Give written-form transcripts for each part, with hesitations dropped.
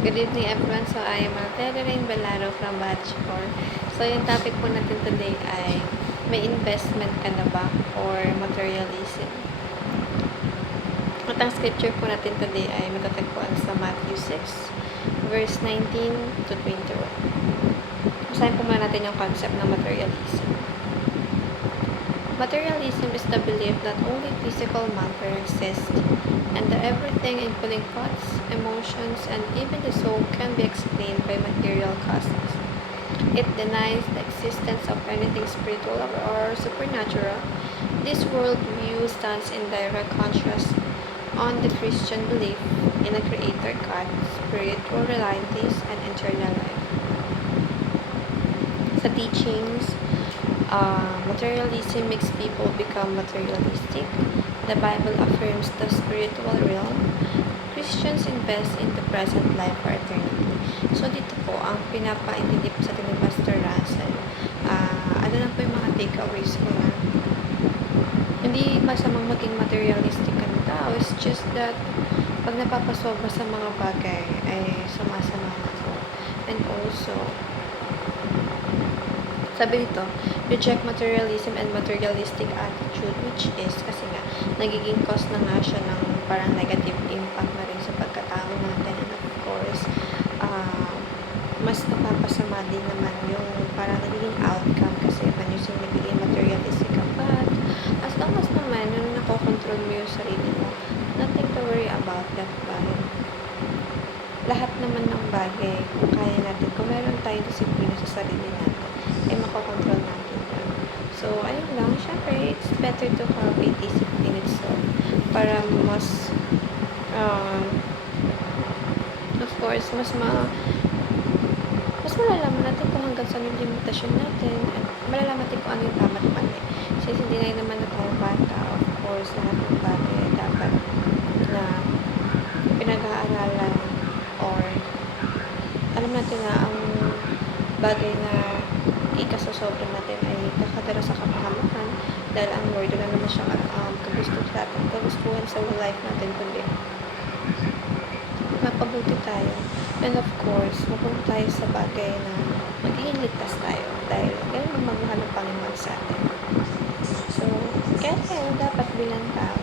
Good evening everyone. So I am Altererin Belaro from Batch 4. So yung topic po natin today ay may investment ka na ba or materialism? At ang scripture po natin today ay matatagpuan sa Matthew 6 verse 19 to 21. Basahin po muna natin yung concept ng materialism. Materialism is the belief that only physical matter exists and that everything, including thoughts, emotions, and even the soul, can be explained by material causes. It denies the existence of anything spiritual or supernatural. This worldview stands in direct contrast on the Christian belief in a creator God, spiritual realities, and eternal life. Sa teachings, materialism makes people become materialistic. The Bible affirms the spiritual realm. Christians invest in the present life for eternity. So, dito po, ang pinapaintindi po sa atin ni Pastor Russell, ano lang po yung mga takeaways ko na hindi masamang maging materialistic ang tao. It's just that pag napapasobra sa mga bagay ay sumasama na po. And also, sabi dito, reject materialism and materialistic attitude, which is kasi nga nagiging cause na nga siya ng parang negative impact na rin sa pagkatao natin. And of course, mas napapasama din naman yung parang nagiging outcome kasi when you nagiging materialistic ka. But as long as naman yung nakokontrol mo yung sarili mo, nothing to worry about that. But lahat naman ng bagay, kung kaya natin, kung meron tayong disiplina sa sarili natin, ay makokontrol natin yun. So, ayun lang. Syempre, it's better to have a discipline itself para mas, of course, mas malalaman natin kung hanggang saan yung limitasyon natin at malalaman natin kung ano yung tama at mali. Since hindi na naman na tayo bata, of course, lahat ng bagay ay dapat na pinag-aaralan or alam natin na ang bagay na ikasosobra natin ay kakadara sa kapahamakan dahil ang Lord na naman siyang kagustuhan sa life natin kundi mapabuti tayo. And of course, mapunta tayo sa bagay na magiging ligtas tayo dahil ganun ang magmahal ng Panginoon sa atin. So, kaya tayo dapat bilang tao,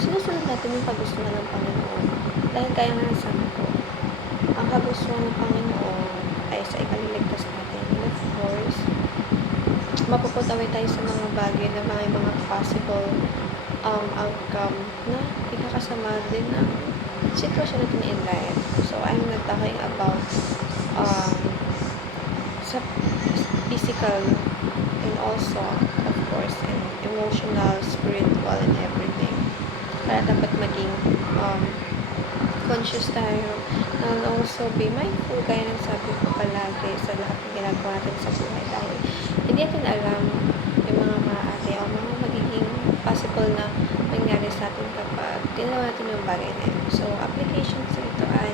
sinusunod natin yung kagustuhan ng Panginoon dahil kaya nga nasabi ko, ang kagustuhan ng Panginoon ay sa ikaliligtas natin. And of course, mapuputaway tayo sa mga bagay na mga possible outcome na ikakasama din ng sitwasyon natin in life. So, I'm not talking about sa physical and also, of course, and emotional, spiritual, and everything. Kaya dapat maging conscious tayo and also be mindful gaya ng sabi ko palagi sa lahat ng ginagawa natin sa buhay dahil hindi natin alam yung mga maaari o mga magiging possible na mangyari sa atin kapag ginawa natin yung bagay na yun. So, applications ito ay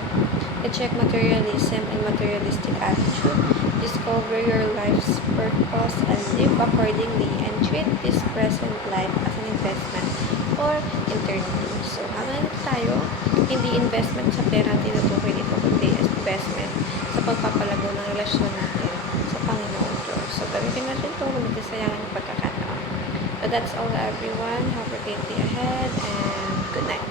check materialism and materialistic attitude, discover your life's purpose and live accordingly, and treat this present life as an investment for eternity. So, habang tayo, hindi investment sa pera ang tinutukoy dito, kundi investment sa pagpapalago ng relasyon natin sa Panginoon Diyos. So, gamitin natin ito, huwag natin sayangin yung pagkakataon. So, that's all everyone. Have a great day ahead and good night.